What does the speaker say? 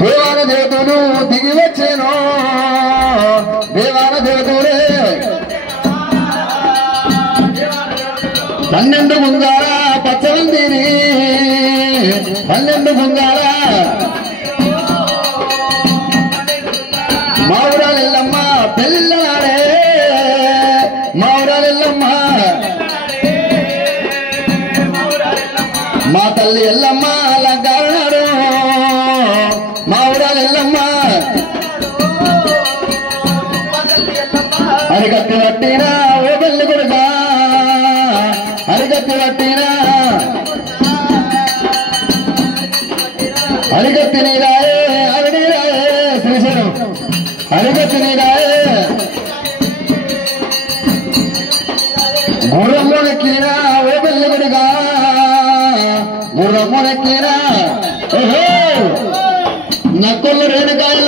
దేవాన దేవతలు దిగి వచ్చేను దేవాన దేవతలే 12 గుంగాల పచ్చవందిని 12 గుంగాల మా ఊరాలెల్లమ్మ పెళ్ళలాడే మా ఊరాలెల్లమ్మ మా తల్లి ఎల్లమ్మ లంగారనాడు మా ఊరాలెల్లమ్మ అరిగత్తి పట్టినా ఓ పెళ్ళి కొడుకా అరిగత్తి పట్టినా అరిగత్తి నీరాయే అరినీరాయే శ్రీశైలం అరిగత్తి నీరాయే గుర్రమ్మోనెక్కినా ఓ పెళ్ళి కొడుకా గుర్రమ్మోనెక్కినా నక్కుళ్ళు రేణుకాయల